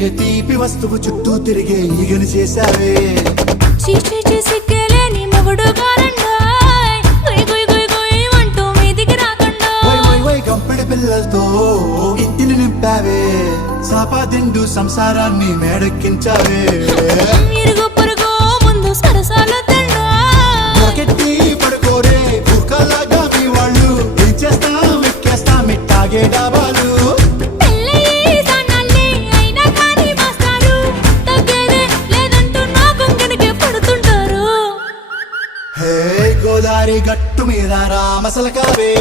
ఏ తీపి వస్తువు చుట్టూ తిరిగే ఈగని చేశావే చీచీ సిగ్గలేని మొగుడు కారండాయ్ గుయ్ గుయ్ గుయ్ గుయ్ అంటూ మీదికి రాకుండా గంపెడి పిల్లలతో ఇంటిని నింపావే సాపాదిండు సంసారాన్ని మేడెక్కించావే ఇరుగు పొరుగు ముందు సరసాల తండా రాకెట్టి పడుకోరే కుక్కలాగా మీ వాళ్ళు ఏం చేస్తాం ఎక్కేస్తాం ఇట్టాగే డాబాలు పెళ్ళయి సన్నాళ్ళే అయినా కానీ మాస్తారు తగ్గేదే లేదంటూ నా కొంగనికే పడుతుంటారు హే గోదారి గట్టు మీద రామసలకావే